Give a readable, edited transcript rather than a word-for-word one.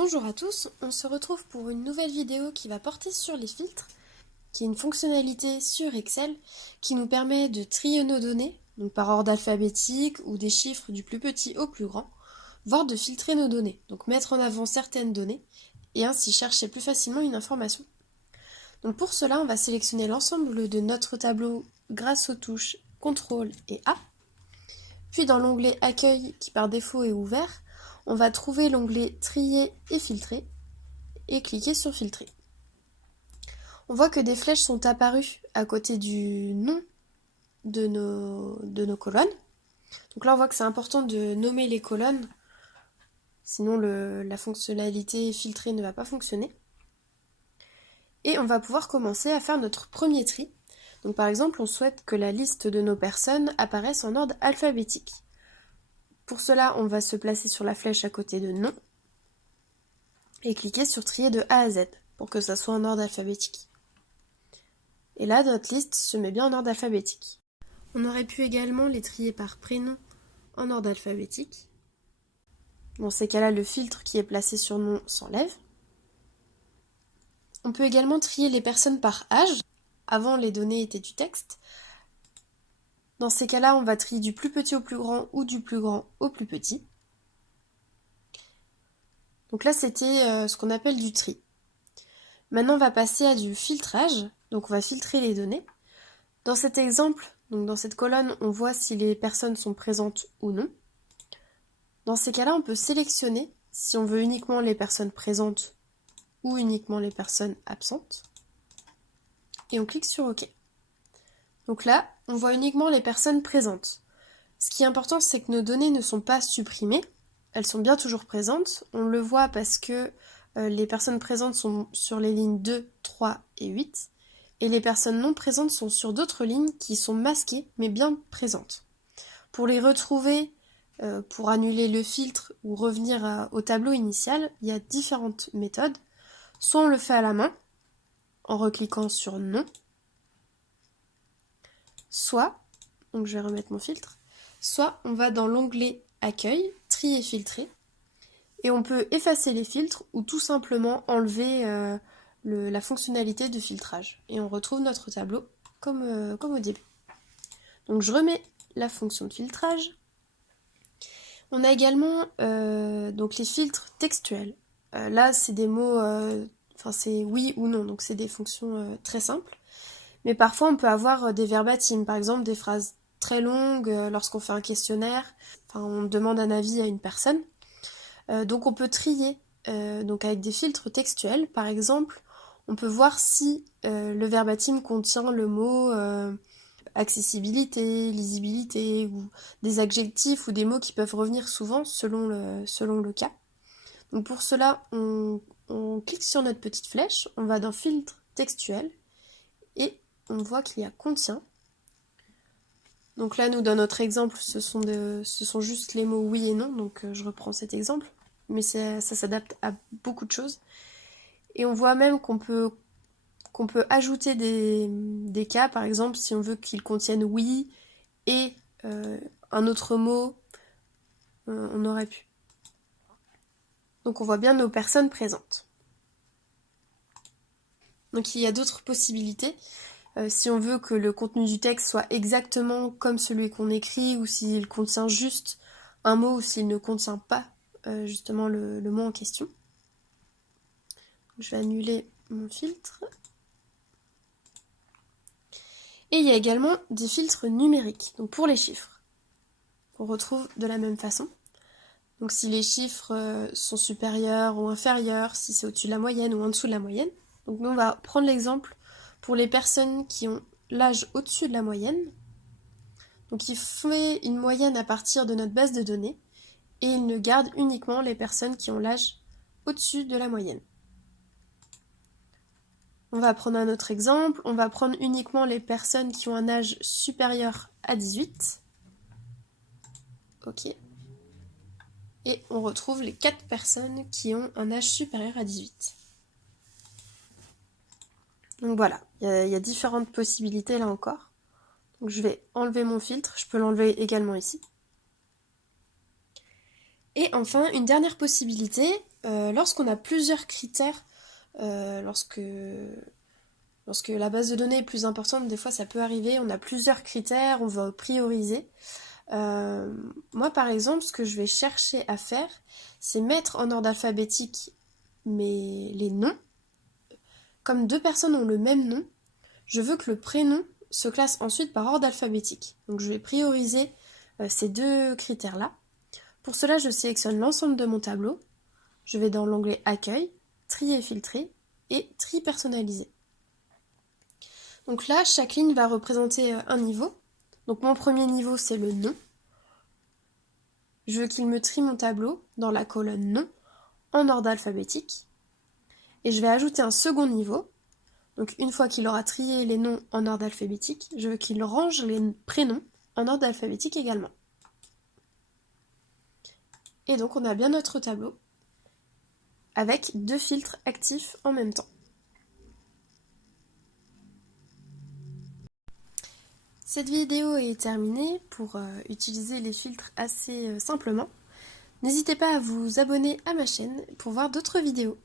Bonjour à tous, on se retrouve pour une nouvelle vidéo qui va porter sur les filtres, qui est une fonctionnalité sur Excel qui nous permet de trier nos données, donc par ordre alphabétique ou des chiffres du plus petit au plus grand, voire de filtrer nos données, donc mettre en avant certaines données et ainsi chercher plus facilement une information. Donc pour cela, on va sélectionner l'ensemble de notre tableau grâce aux touches CTRL et A, puis dans l'onglet Accueil qui par défaut est ouvert, on va trouver l'onglet Trier et filtrer et cliquer sur Filtrer. On voit que des flèches sont apparues à côté du nom de nos colonnes. Donc là, on voit que c'est important de nommer les colonnes, sinon la fonctionnalité filtrée ne va pas fonctionner. Et on va pouvoir commencer à faire notre premier tri. Donc par exemple, on souhaite que la liste de nos personnes apparaisse en ordre alphabétique. Pour cela, on va se placer sur la flèche à côté de nom et cliquer sur trier de A à Z pour que ça soit en ordre alphabétique. Et là, notre liste se met bien en ordre alphabétique. On aurait pu également les trier par prénom en ordre alphabétique. Dans ces cas-là, le filtre qui est placé sur nom s'enlève. On peut également trier les personnes par âge. Avant, les données étaient du texte. Dans ces cas-là, on va trier du plus petit au plus grand ou du plus grand au plus petit. Donc là, c'était ce qu'on appelle du tri. Maintenant, on va passer à du filtrage. Donc on va filtrer les données. Dans cet exemple, donc dans cette colonne, on voit si les personnes sont présentes ou non. Dans ces cas-là, on peut sélectionner si on veut uniquement les personnes présentes ou uniquement les personnes absentes. Et on clique sur OK. Donc là, on voit uniquement les personnes présentes. Ce qui est important, c'est que nos données ne sont pas supprimées. Elles sont bien toujours présentes. On le voit parce que les personnes présentes sont sur les lignes 2, 3 et 8. Et les personnes non présentes sont sur d'autres lignes qui sont masquées, mais bien présentes. Pour les retrouver, pour annuler le filtre ou revenir au tableau initial, il y a différentes méthodes. Soit on le fait à la main, en recliquant sur non, soit, donc je vais remettre mon filtre, soit on va dans l'onglet Accueil, Trier et filtrer, et on peut effacer les filtres ou tout simplement enlever la fonctionnalité de filtrage. Et on retrouve notre tableau comme au début. Donc je remets la fonction de filtrage. On a également donc les filtres textuels. Là, c'est des mots, c'est oui ou non, donc c'est des fonctions très simples. Mais parfois, on peut avoir des verbatims, par exemple des phrases très longues lorsqu'on fait un questionnaire. On demande un avis à une personne. Donc on peut trier donc avec des filtres textuels. Par exemple, on peut voir si le verbatim contient le mot accessibilité, lisibilité, ou des adjectifs ou des mots qui peuvent revenir souvent selon le cas. Donc pour cela, on clique sur notre petite flèche, on va dans filtre textuel et on voit qu'il y a contient. Donc là, nous, dans notre exemple, ce sont juste les mots oui et non, donc je reprends cet exemple, mais ça s'adapte à beaucoup de choses. Et on voit même qu'on peut ajouter des cas, par exemple, si on veut qu'ils contiennent oui et un autre mot, on aurait pu. Donc on voit bien nos personnes présentes. Donc il y a d'autres possibilités. Si on veut que le contenu du texte soit exactement comme celui qu'on écrit, ou s'il contient juste un mot, ou s'il ne contient pas justement le mot en question. Je vais annuler mon filtre. Et il y a également des filtres numériques, donc pour les chiffres, qu'on retrouve de la même façon. Donc si les chiffres sont supérieurs ou inférieurs, si c'est au-dessus de la moyenne ou en dessous de la moyenne. Donc nous on va prendre l'exemple pour les personnes qui ont l'âge au-dessus de la moyenne. Donc il fait une moyenne à partir de notre base de données et il ne garde uniquement les personnes qui ont l'âge au-dessus de la moyenne. On va prendre un autre exemple, on va prendre uniquement les personnes qui ont un âge supérieur à 18. Ok. Et on retrouve les 4 personnes qui ont un âge supérieur à 18. Donc voilà, il y a différentes possibilités là encore. Donc je vais enlever mon filtre, je peux l'enlever également ici. Et enfin, une dernière possibilité, lorsqu'on a plusieurs critères, lorsque la base de données est plus importante, des fois ça peut arriver, on a plusieurs critères, on va prioriser. Moi par exemple, ce que je vais chercher à faire, c'est mettre en ordre alphabétique les noms. Comme deux personnes ont le même nom, je veux que le prénom se classe ensuite par ordre alphabétique. Donc je vais prioriser ces deux critères-là. Pour cela, je sélectionne l'ensemble de mon tableau. Je vais dans l'onglet Accueil, Tri et filtrer et Tri personnalisé. Donc là, chaque ligne va représenter un niveau. Donc mon premier niveau, c'est le nom. Je veux qu'il me trie mon tableau dans la colonne nom en ordre alphabétique. Et je vais ajouter un second niveau. Donc une fois qu'il aura trié les noms en ordre alphabétique, je veux qu'il range les prénoms en ordre alphabétique également. Et donc on a bien notre tableau avec deux filtres actifs en même temps. Cette vidéo est terminée pour utiliser les filtres assez simplement. N'hésitez pas à vous abonner à ma chaîne pour voir d'autres vidéos.